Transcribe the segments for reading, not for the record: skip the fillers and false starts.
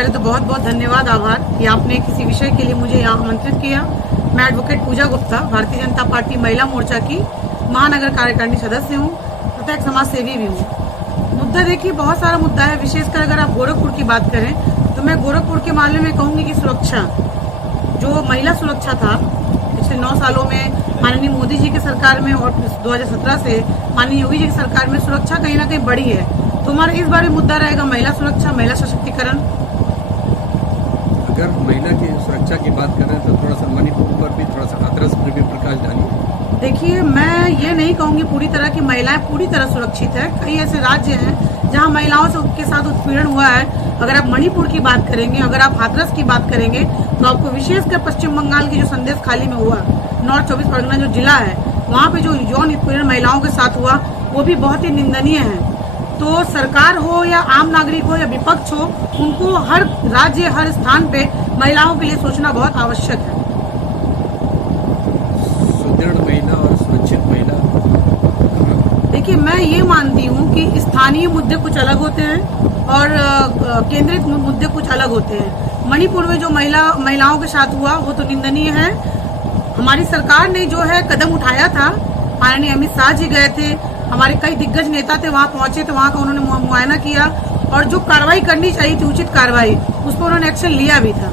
पहले तो बहुत बहुत धन्यवाद, आभार कि आपने किसी विषय के लिए मुझे यहाँ आमंत्रित किया। मैं एडवोकेट पूजा गुप्ता, भारतीय जनता पार्टी महिला मोर्चा की महानगर कार्यकारिणी सदस्य हूँ तथा एक समाज सेवी भी हूँ। मुद्दा देखिए, बहुत सारा मुद्दा है। विशेषकर अगर आप गोरखपुर की बात करें तो मैं गोरखपुर के मामले में कहूंगी कि सुरक्षा, जो महिला सुरक्षा था पिछले 9 सालों में माननीय मोदी जी की सरकार में और 2017 से माननीय योगी जी की सरकार में सुरक्षा कहीं ना कहीं बढ़ी है। तो हमारा इस बार मुद्दा रहेगा महिला सुरक्षा, महिला सशक्तिकरण। अगर महिला की सुरक्षा की बात करें तो थोड़ा सा मणिपुर पर भी थोड़ा सा हाथरस पर भी प्रकाश डालिए। देखिए, मैं ये नहीं कहूंगी पूरी तरह की महिलाएं पूरी तरह सुरक्षित है। कई ऐसे राज्य हैं जहां महिलाओं से के साथ उत्पीड़न हुआ है। अगर आप मणिपुर की बात करेंगे, अगर आप हाथरस की बात करेंगे, तो आपको विशेषकर पश्चिम बंगाल की जो संदेश खाली में हुआ, नॉर्थ 24 परगना जो जिला है, वहाँ पे जो यौन उत्पीड़न महिलाओं के साथ हुआ वो भी बहुत ही निंदनीय है। तो सरकार हो या आम नागरिक हो या विपक्ष हो, उनको हर राज्य हर स्थान पे महिलाओं के लिए सोचना बहुत आवश्यक है। सुदृढ़ महिला और सुरक्षित महिला, देखिए, मैं ये मानती हूँ कि स्थानीय मुद्दे कुछ अलग होते हैं और केंद्रित मुद्दे कुछ अलग होते हैं। मणिपुर में जो महिलाओं के साथ हुआ वो तो निंदनीय है। हमारी सरकार ने जो है कदम उठाया था, माननीय अमित शाह जी गए थे, हमारे कई दिग्गज नेता थे, वहां पहुंचे थे, वहां का उन्होंने मुआयना किया और जो कार्रवाई करनी चाहिए थी, उचित कार्रवाई, उस पर उन्होंने एक्शन लिया भी था।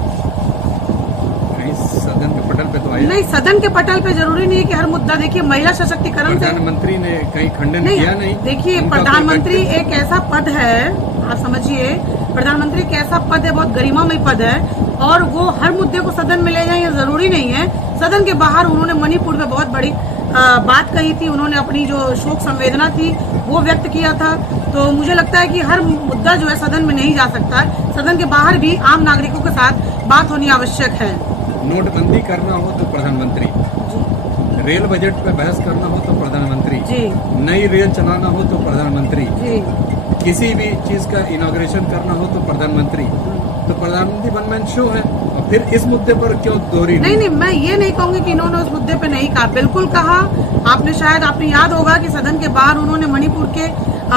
सदन के पटल पे तो आया नहीं, सदन के पटल पे जरूरी नहीं है कि हर मुद्दा। देखिए, महिला सशक्तिकरण से प्रधानमंत्री ने कहीं खंडन किया नहीं। देखिए, प्रधानमंत्री एक ऐसा पद है, आप समझिए, प्रधानमंत्री एक ऐसा पद है, बहुत गरिमामय पद है, और वो हर मुद्दे को सदन में ले जाए ये जरूरी नहीं है। सदन के बाहर उन्होंने मणिपुर में बहुत बड़ी बात कही थी, उन्होंने अपनी जो शोक संवेदना थी वो व्यक्त किया था। तो मुझे लगता है कि हर मुद्दा जो है सदन में नहीं जा सकता है, सदन के बाहर भी आम नागरिकों के साथ बात होनी आवश्यक है। नोटबंदी करना हो तो प्रधानमंत्री, रेल बजट पे बहस करना हो तो प्रधानमंत्री जी, नई रेल चलाना हो तो प्रधानमंत्री जी, किसी भी चीज का इनॉग्रेशन करना हो तो प्रधानमंत्री। तो प्रधानमंत्री वन मैन शो है, और फिर इस मुद्दे पर क्यों दोहरी? नहीं, मैं ये नहीं कहूंगी कि इन्होंने उस मुद्दे पे नहीं कहा, बिल्कुल कहा। आपने शायद आपने याद होगा कि सदन के बाहर उन्होंने मणिपुर के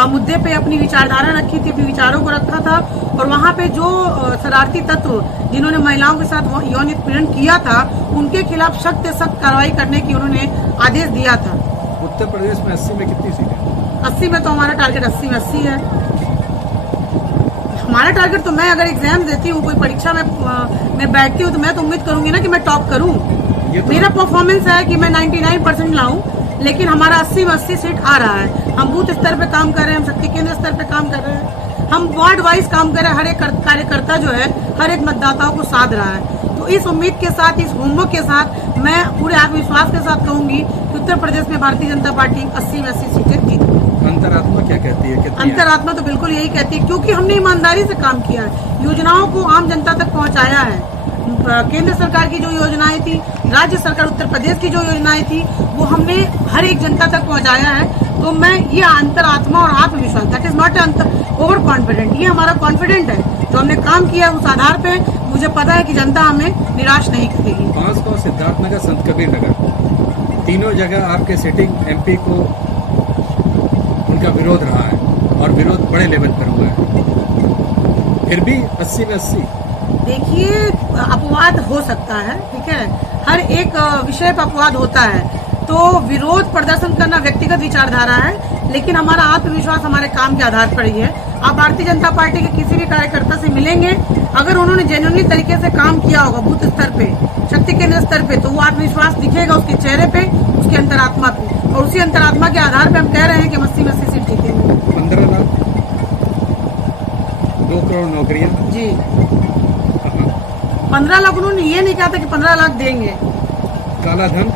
मुद्दे पे अपनी विचारधारा रखी थी, अपने विचारों को रखा था, और वहाँ पे जो शरारती तत्व जिन्होंने महिलाओं के साथ यौन उत्पीड़न किया था, उनके खिलाफ सख्त से सख्त कार्रवाई करने की उन्होंने आदेश दिया था। उत्तर प्रदेश में 80 में कितनी सीटें? 80 में तो हमारा टारगेट 80 में 80 है। हमारा टारगेट तो, मैं अगर एग्जाम देती हूँ, कोई परीक्षा में मैं बैठती हूँ, तो मैं तो उम्मीद करूंगी ना कि मैं टॉप करूँ। मेरा परफॉर्मेंस है कि मैं 99% लाऊं, लेकिन हमारा 80 में 80 सीट आ रहा है। हम बूथ स्तर पे काम कर रहे हैं, हम शक्ति केंद्र स्तर पे काम कर रहे हैं, हम वार्ड वाइज काम कर रहे हैं। हर एक कार्यकर्ता जो है हर एक मतदाताओं को साध रहा है। तो इस उम्मीद के साथ, इस होमवर्क के साथ मैं पूरे आत्मविश्वास के साथ कहूंगी कि उत्तर प्रदेश में भारतीय जनता पार्टी 80 में 80 सीटें जीत। अंतरात्मा क्या कहती है? अंतरात्मा तो बिल्कुल यही कहती है, क्योंकि हमने ईमानदारी से काम किया है, योजनाओं को आम जनता तक पहुंचाया है। केंद्र सरकार की जो योजनाएं थी, राज्य सरकार उत्तर प्रदेश की जो योजनाएं थी, वो हमने हर एक जनता तक पहुंचाया है। तो मैं ये अंतरात्मा और आत्मविश्वास, that is not over confident, ये हमारा कॉन्फिडेंट है। जो हमने काम किया है उस आधार पे मुझे पता है कि जनता हमें निराश नहीं करेगी। बांसगांव, सिद्धार्थनगर, संत कबीर नगर, तीनों जगह आपके सिटिंग एमपी को उनका विरोध रहा है, और विरोध बड़े लेवल पर हुआ है, फिर भी 80 में 80। देखिए, अपवाद हो सकता है, ठीक है, हर एक विषय पर अपवाद होता है। तो विरोध प्रदर्शन करना व्यक्तिगत विचारधारा है, लेकिन हमारा आत्मविश्वास हमारे काम के आधार पर ही है। आप भारतीय जनता पार्टी के किसी भी कार्यकर्ता से मिलेंगे, अगर उन्होंने जेन्युइनली तरीके से काम किया होगा बूथ स्तर पे, शक्ति केंद्र स्तर पे, तो वो आत्मविश्वास दिखेगा उसके चेहरे पे, उसके अंतरात्मा पे, और उसी अंतरात्मा के आधार पे हम कह रहे हैं कि 80 में 80 सीट जीतेंगे। 15 लाख 2 करोड़ नौकरियां जी, 15 लाख। उन्होंने ये नहीं कहा था कि 15 लाख देंगे। काला धन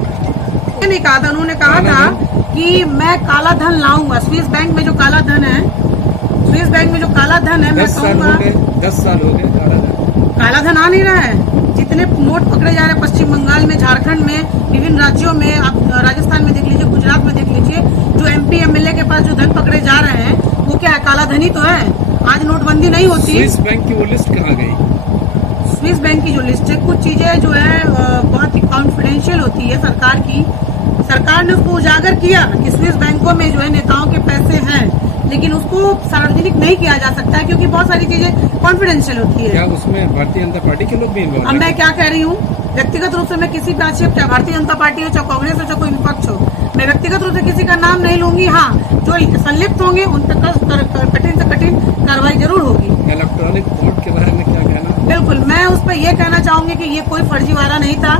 ये नहीं कहा था, उन्होंने कहा था कि मैं काला धन लाऊंगा। स्विस बैंक में जो काला धन है, स्विस बैंक में जो काला धन है, मैं कहूँगा 10 साल हो गए काला धन आ नहीं रहा है। जितने नोट पकड़े जा रहे हैं पश्चिम बंगाल में, झारखंड में, विभिन्न राज्यों में, आप राजस्थान में देख लीजिए, गुजरात में देख लीजिए, जो MP MLA के पास जो धन पकड़े जा रहे हैं वो क्या है? काला धन ही तो है। आज नोटबंदी नहीं होती। स्विस बैंक की वो लिस्ट कहाँ गई? स्विस बैंक की जो लिस्ट है, कुछ चीजें जो है बहुत ही कॉन्फिडेंशियल होती है सरकार की, सरकार ने उसको उजागर किया कि स्विस बैंकों में जो है नेताओं के पैसे हैं, लेकिन उसको सार्वजनिक नहीं किया जा सकता है क्योंकि बहुत सारी चीजें कॉन्फिडेंशियल होती है। क्या उसमें भारतीय जनता पार्टी के लोग भी इन्वॉल्व अब मैं क्या कह रही हूँ, व्यक्तिगत रूप से मैं किसी पे आक्षेप, चाहे भारतीय जनता पार्टी हो, चाहे कांग्रेस हो, चाहे कोई विपक्ष हो, मैं व्यक्तिगत रूप से किसी का नाम नहीं लूंगी। हाँ, जो संलिप्त होंगे उन पर कठिन से कठिन कार्रवाई जरूर होगी। इलेक्ट्रॉनिक वोट के बारे में क्या कहना? बिल्कुल, मैं उस पर यह कहना चाहूंगी कि ये कोई फर्जीवाड़ा नहीं था।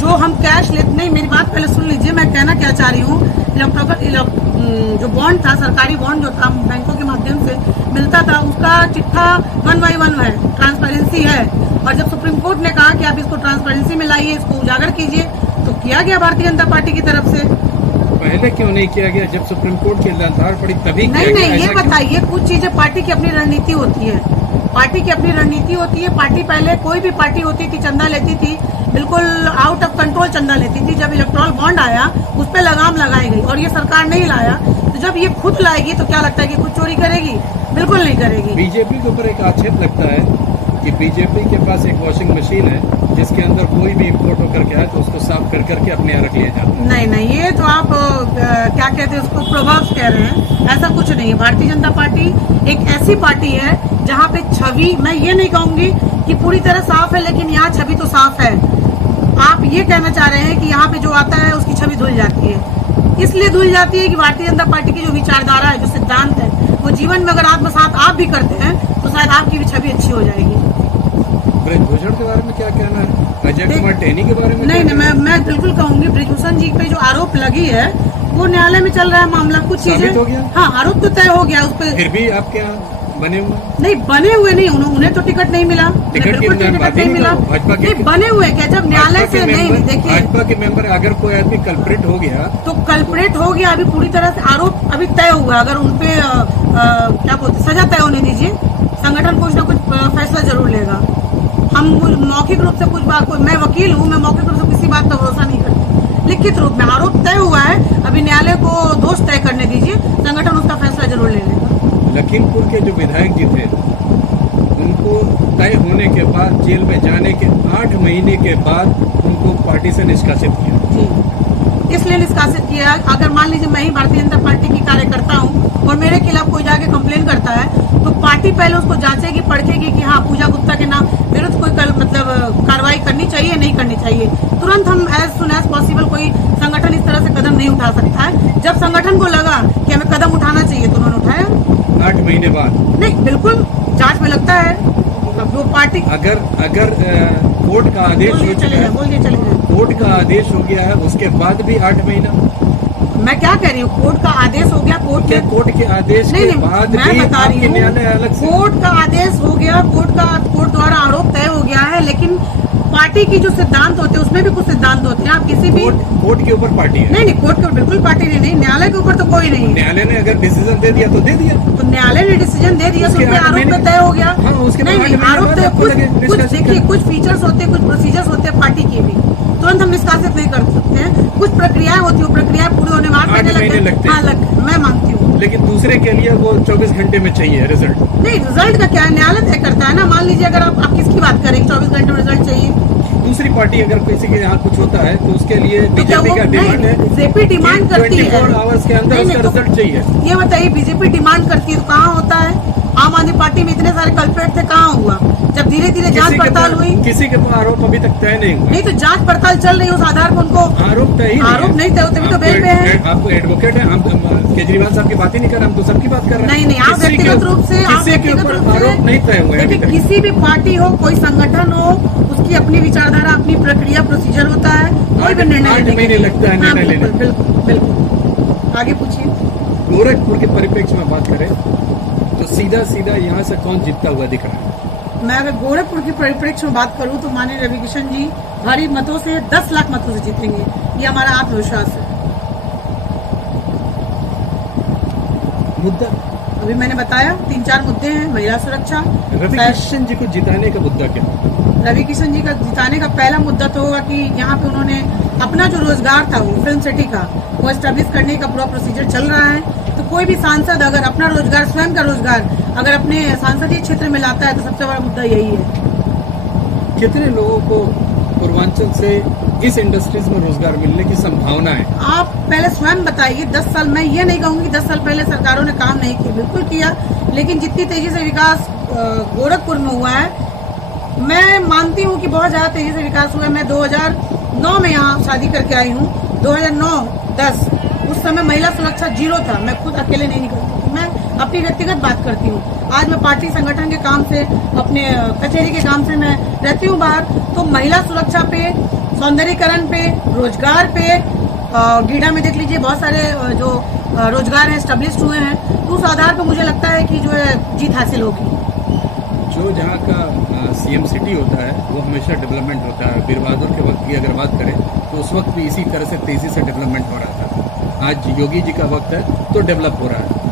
जो हम कैश लेते, नहीं मेरी बात पहले सुन लीजिए, मैं कहना क्या चाह रही हूँ, जो बॉन्ड था, सरकारी बॉन्ड जो था बैंकों के माध्यम से मिलता था, उसका चिट्ठा 1 by 1 है, ट्रांसपेरेंसी है। और जब सुप्रीम कोर्ट ने कहा कि आप इसको ट्रांसपेरेंसी में लाइए, इसको उजागर कीजिए, तो किया गया भारतीय जनता पार्टी की तरफ से। पहले क्यों नहीं किया गया? जब सुप्रीम कोर्ट की ललकार पड़ी तभी नहीं किया गया, नहीं, ये ऐसा क्यों? बताइए, कुछ चीजें पार्टी की अपनी रणनीति होती है, पार्टी की अपनी रणनीति होती है। पार्टी पहले कोई भी पार्टी होती थी चंदा लेती थी, बिल्कुल आउट ऑफ कंट्रोल चंदा लेती थी। जब इलेक्टोरल बॉन्ड आया उस पर लगाम लगाई गई और ये सरकार नहीं लाया, तो जब ये खुद लाएगी तो क्या लगता है कि कुछ चोरी करेगी? बिल्कुल नहीं करेगी। बीजेपी के ऊपर एक आक्षेप लगता है कि बीजेपी के पास एक वॉशिंग मशीन है जिसके अंदर कोई भी इम्पोर्ट होकर के आए तो उसको साफ कर करके अपने यहाँ रख लिया जाता है। नहीं नहीं, ये तो आप क्या कहते हैं उसको, प्रभाव कह रहे हैं, ऐसा कुछ नहीं है। भारतीय जनता पार्टी एक ऐसी पार्टी है जहाँ पे छवि, मैं ये नहीं कहूंगी कि पूरी तरह साफ है, लेकिन यहाँ छवि तो साफ है। आप ये कहना चाह रहे हैं कि यहाँ पे जो आता है उसकी छवि धुल जाती है। इसलिए धुल जाती है कि भारतीय जनता पार्टी की जो विचारधारा है, जो सिद्धांत है, वो जीवन में अगर आत्मसात आप भी करते हैं तो शायद आपकी भी छवि अच्छी हो जाएगी। ब्रजभूषण के बारे में क्या कहना है? अजय कुमार टेनी के बारे में? नहीं, मैं बिल्कुल कहूंगी, ब्रजभूषण जी पे जो आरोप लगी है वो न्यायालय में चल रहा है मामला। कुछ चीजें हो गया? हाँ, आरोप तो तय हो गया उस पर। फिर भी आपके यहाँ बने हुए? नहीं, बने हुए नहीं, उन्हें तो टिकट नहीं मिला, टिकट नहीं मिला। भाजपा के नहीं, बने हुए क्या, जब न्यायालय से नहीं, देखिए भाजपा के मेंबर, अगर कोई आदमी कल्प्रिट हो गया तो कल्प्रेट हो गया। अभी पूरी तरह से आरोप अभी तय हुआ, अगर उनपे क्या बोलते, सजा तय होने दीजिए, संगठन कुछ न कुछ फैसला जरूर लेगा। हम मौखिक रूप से कुछ बात, मैं वकील हूँ, मैं मौखिक रूप से किसी बात पर भरोसा नहीं करती। लिखित रूप में आरोप तय हुआ है, अभी न्यायालय को दोष तय करने दीजिए, संगठन उसका फैसला जरूर ले लेगा। लखीमपुर के जो विधायक जी थे उनको तय होने के बाद, जेल में जाने के 8 महीने के बाद उनको पार्टी से निष्कासित किया। जी, इसलिए निष्कासित किया। अगर मान लीजिए मैं ही भारतीय जनता पार्टी की कार्यकर्ता हूँ और मेरे खिलाफ कोई जाके कंप्लेन करता है तो पार्टी पहले उसको जांचेगी, परखेगी कि हाँ, पूजा गुप्ता के नाम विरुद्ध कोई मतलब कार्रवाई करनी चाहिए, नहीं करनी चाहिए। तुरंत हम एज सुन एज पॉसिबल, कोई संगठन इस तरह से कदम नहीं उठा सकता है। जब संगठन को लगा कि हमें कदम उठाना चाहिए तो उन्होंने उठाया। 8 महीने बाद? नहीं, बिल्कुल जांच में लगता है। अब वो पार्टी, अगर कोर्ट का आदेश हो चुका है, बोलिए चले गए, कोर्ट का आदेश हो गया है, उसके बाद भी 8 महीना? मैं क्या कह रही हूँ, कोर्ट का आदेश हो गया, कोर्ट के आदेश के बाद मैं भी बता रही आपके न्यायालय अलग हूँ, से? कोर्ट का आदेश हो गया, कोर्ट द्वारा आरोप तय हो गया है, लेकिन पार्टी की जो सिद्धांत होते हैं उसमें भी कुछ सिद्धांत होते हैं। आप किसी भी कोर्ट के ऊपर पार्टी है? नहीं, कोर्ट के ऊपर बिल्कुल पार्टी नहीं, न्यायालय के ऊपर तो कोई नहीं। न्यायालय ने अगर डिसीजन दे दिया तो दे दिया, तो न्यायालय ने डिसीजन दे दिया तो आरोप तो तय हो गया। नहीं, आरोप तय, कुछ देखिए, कुछ फीचर्स होते हैं, कुछ प्रोसीजर्स होते हैं पार्टी के भी, तुरंत हम निष्कासित नहीं कर सकते हैं। कुछ प्रक्रियाएं होती है, प्रक्रियाएं पूरी होने में 8 महीने लगते हैं। मैं मानती हूँ, लेकिन दूसरे के लिए वो 24 घंटे में चाहिए रिजल्ट। नहीं, रिजल्ट का क्या है, न्यायालय तय करता है ना। मान लीजिए अगर आप किसकी बात करें, 24 घंटे में रिजल्ट चाहिए। दूसरी पार्टी अगर किसी के यहाँ कुछ होता है तो उसके लिए बीजेपी का डिमांड है, बीजेपी डिमांड करती है 24 आवर्स के अंदर उसका रिजल्ट चाहिए। ये बताइए, बीजेपी डिमांड करती है तो कहाँ होता है? आम आदमी पार्टी में इतने सारे कल्प्रेट थे, कहाँ हुआ? जब धीरे धीरे जांच पड़ताल हुई, किसी के पास आरोप अभी तक तय नहीं हुआ। नहीं तो जांच पड़ताल चल रही है, उस आधार पर उनको आरोप तय आरोप नहीं तय होते भी तो बेल पे है। आपको एडवोकेट है, हम केजरीवाल साहब की बात ही नहीं कर रहे, हम तो सबकी बात कर रहे हैं। नहीं, आप व्यक्तिगत रूप से, किसी के ऊपर आरोप नहीं तय हुए अभी तक। किसी भी पार्टी हो, कोई संगठन हो, उसकी अपनी विचारधारा, अपनी प्रक्रिया, प्रोसीजर होता है। कोई भी निर्णय 8 महीने लगता है निर्णय लेने। बिल्कुल, आगे पूछिए। गोरखपुर के परिप्रेक्ष्य में बात करें तो सीधा सीधा यहाँ से कौन जीतता हुआ दिख रहा है? मैं अगर गोरखपुर की परिप्रेक्ष्य में बात करूं तो माननीय रवि किशन जी भारी मतों से, 10 लाख मतों से जीतेंगे, ये हमारा आत्मविश्वास है। मुद्दा अभी मैंने बताया 3-4 मुद्दे हैं। महिला सुरक्षा, रवि किशन जी को जिताने का मुद्दा क्या? रवि किशन जी का जिताने का पहला मुद्दा तो होगा कि यहाँ पे उन्होंने अपना जो रोजगार था, वो फिल्म सिटी का, वो एस्टेब्लिश करने का पूरा प्रोसीजर चल रहा है। तो कोई भी सांसद अगर अपना रोजगार, स्वयं का रोजगार अगर अपने सांसदीय क्षेत्र में लाता है तो सबसे बड़ा मुद्दा यही है। कितने लोगों को पूर्वांचल से इस इंडस्ट्रीज में रोजगार मिलने की संभावना है? आप पहले स्वयं बताइए, 10 साल, मैं ये नहीं कहूंगी 10 साल पहले सरकारों ने काम नहीं किया, बिल्कुल किया, लेकिन जितनी तेजी से विकास गोरखपुर में हुआ है, मैं मानती हूँ कि बहुत ज्यादा तेजी से विकास हुआ है। मैं 2009 में यहाँ शादी करके आई हूँ, 2009-10 उस समय महिला सुरक्षा 0 था। मैं खुद अकेले नहीं निकलती थी, मैं अपनी व्यक्तिगत बात करती हूँ। आज मैं पार्टी संगठन के काम से, अपने कचहरी के काम से मैं रहती हूँ बाहर, तो महिला सुरक्षा पे, सौंदर्यीकरण पे, रोजगार पे, गीडा में देख लीजिए बहुत सारे जो रोजगार है स्टेब्लिश हुए हैं, तो उस आधार पर मुझे लगता है कि जो है जीत हासिल होगी। जो जहाँ का सीएम सिटी होता है वो हमेशा डेवलपमेंट होता है। वीर बहादुर के वक्त की अगर बात करें तो उस वक्त भी इसी तरह से तेजी से डेवलपमेंट हो रहा था। आज योगी जी का वक्त है तो डेवलप हो रहा है,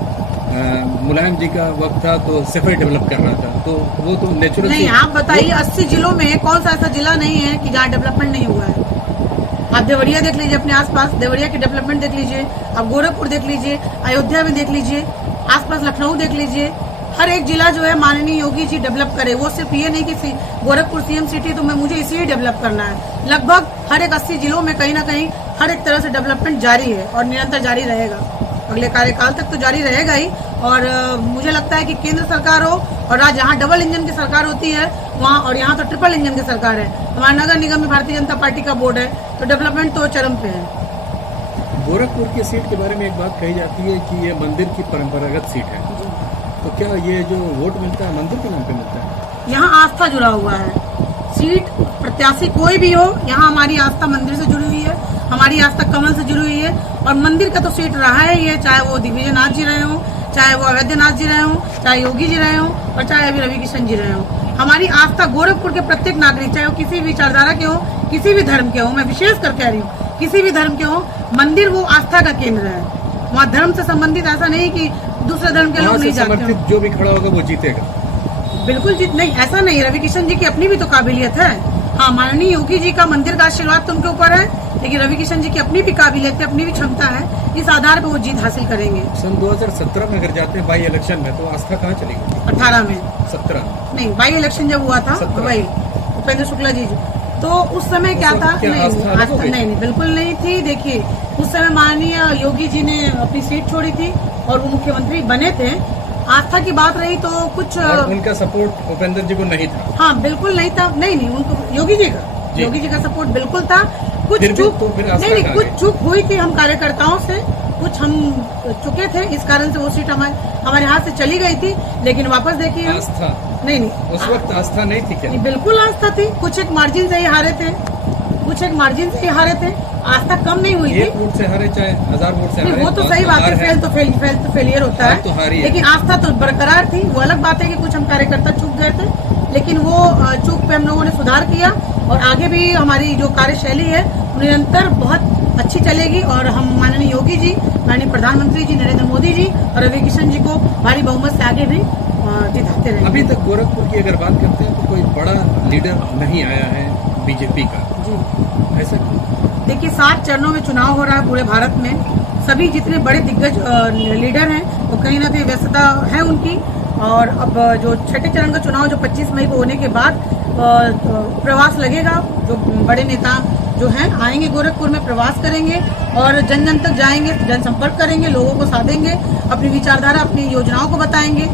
मुलायम जी का वक्त था तो सफाई डेवलप कर रहा था, तो वो तो नेचुरल नहीं। आप बताइए 80 जिलों में कौन सा ऐसा जिला नहीं है कि जहाँ डेवलपमेंट नहीं हुआ है? आप देवरिया देख लीजिए, अपने आसपास देवरिया की डेवलपमेंट देख लीजिए, आप गोरखपुर देख लीजिए, अयोध्या में देख लीजिए, आसपास लखनऊ देख लीजिए। हर एक जिला जो है माननीय योगी जी डेवलप करे। वो सिर्फ ये नहीं कि गोरखपुर सीएम सिटी तो मैं मुझे इसी डेवलप करना है। लगभग हर एक 80 जिलों में कहीं ना कहीं हर एक तरह से डेवलपमेंट जारी है और निरंतर जारी रहेगा, अगले कार्यकाल तक तो जारी रहेगा ही। और मुझे लगता है कि केंद्र सरकार हो और राज्य, यहाँ डबल इंजन की सरकार होती है वहाँ, और यहाँ तो ट्रिपल इंजन की सरकार है। हमारा नगर निगम में भारतीय जनता पार्टी का बोर्ड है, तो डेवलपमेंट तो चरम पे है। गोरखपुर की सीट के बारे में एक बात कही जाती है कि ये मंदिर की परंपरागत सीट है, तो क्या ये जो वोट मिलता है मंदिर के नाम पे मिलता है? यहाँ आस्था जुड़ा हुआ है। सीट प्रत्याशी कोई भी हो, यहाँ हमारी आस्था मंदिर से जुड़ी हुई है, हमारी आस्था कमल से जुड़ी हुई है, और मंदिर का तो सीट रहा है ही है, चाहे वो दिग्विजय नाथ जी रहे हों, चाहे वो अवैधनाथ जी रहे हों, चाहे योगी जी रहे हों, और चाहे अभी रवि किशन जी रहे हों। हमारी आस्था गोरखपुर के प्रत्येक नागरिक, चाहे वो किसी भी विचारधारा के हो, किसी भी धर्म के हो, मैं विशेष कर कह रही हूँ, किसी भी धर्म के हो, मंदिर वो आस्था का केंद्र है। वहाँ धर्म से संबंधित ऐसा नहीं कि दूसरे धर्म के लोग नहीं जाते हो। जो भी खड़ा होगा वो जीतेगा, बिल्कुल जीत नहीं, ऐसा नहीं। रवि किशन जी की अपनी भी तो काबिलियत है। हाँ, माननीय योगी जी का मंदिर का आशीर्वाद तो उनके ऊपर है, लेकिन रवि किशन जी की अपनी भी काबिलियत है, अपनी भी क्षमता है। इस आधार पर वो जीत हासिल करेंगे। सन 2017 में अगर जाते हैं बाई इलेक्शन में, तो आस्था कहाँ चली गई? 18 में 17 नहीं, बाई इलेक्शन जब हुआ था वही उपेंद्र शुक्ला जी, तो उस समय क्या था? नहीं, बिल्कुल नहीं थी। देखिए, उस समय माननीय योगी जी ने अपनी सीट छोड़ी थी और वो मुख्यमंत्री बने थे। आस्था की बात रही तो कुछ उनका सपोर्ट उपेंद्र जी को नहीं था। हाँ, बिल्कुल नहीं था। नहीं, उनको योगी जी का सपोर्ट बिल्कुल था। कुछ चूक नहीं, कुछ चूक हुई थी हम कार्यकर्ताओं से, कुछ हम चुके थे, इस कारण से वो सीट हमारे हाथ से चली गई थी। लेकिन वापस देखिए, आस्था नहीं, उस वक्त आस्था नहीं थी क्या? बिल्कुल आस्था थी। कुछ एक मार्जिन से ही हारे थे, आस्था कम नहीं हुई थी। 1 वोट से हारे चाहे 1000 वोट से हारे, वो तो सही बात है, फेल तो फेलियर होता है, लेकिन आस्था तो बरकरार थी। वो अलग बात है कि कुछ हम कार्यकर्ता चूक गए थे, लेकिन वो चूक पे हम लोगों ने सुधार किया और आगे भी हमारी जो कार्यशैली है निरंतर बहुत अच्छी चलेगी। और हम माननीय योगी जी, माननीय प्रधानमंत्री जी नरेंद्र मोदी जी और रवि किशन जी को भारी बहुमत से आगे भी जिताते रहेंगे। अभी तक गोरखपुर की अगर बात करते हैं तो कोई बड़ा लीडर नहीं आया है बीजेपी का जी, ऐसा क्यों? देखिए, 7 चरणों में चुनाव हो रहा है पूरे भारत में। सभी जितने बड़े दिग्गज लीडर हैं वो कहीं ना कहीं व्यस्तता है उनकी। और अब जो 6ठे चरण का चुनाव जो 25 मई को होने के बाद प्रवास लगेगा। जो बड़े नेता जो हैं आएंगे गोरखपुर में, प्रवास करेंगे और जन जन तक जाएंगे, जनसंपर्क करेंगे, लोगों को साधेंगे, अपनी विचारधारा, अपनी योजनाओं को बताएंगे।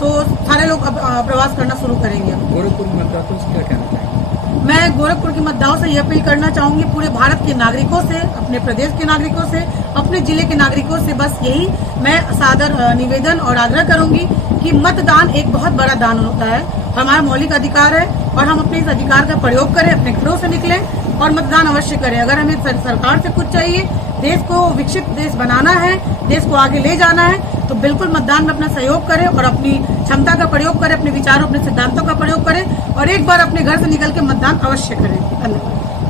तो सारे लोग अब प्रवास करना शुरू करेंगे। गोरखपुर के मतदाताओं से क्या कहना चाहिए? मैं गोरखपुर के मतदाताओं से यह अपील करना चाहूंगी, पूरे भारत के नागरिकों से, अपने प्रदेश के नागरिकों से, अपने जिले के नागरिकों से, बस यही मैं सादर निवेदन और आग्रह करूंगी कि मतदान एक बहुत बड़ा दान होता है, हमारा मौलिक अधिकार है और हम अपने इस अधिकार का प्रयोग करें, अपने घरों से निकलें और मतदान अवश्य करें। अगर हमें सरकार से कुछ चाहिए, देश को विकसित देश बनाना है, देश को आगे ले जाना है, तो बिल्कुल मतदान में अपना सहयोग करें और अपनी क्षमता का प्रयोग करें, अपने विचारों, अपने सिद्धांतों का प्रयोग करें और एक बार अपने घर से निकल के मतदान अवश्य करें। धन्यवाद।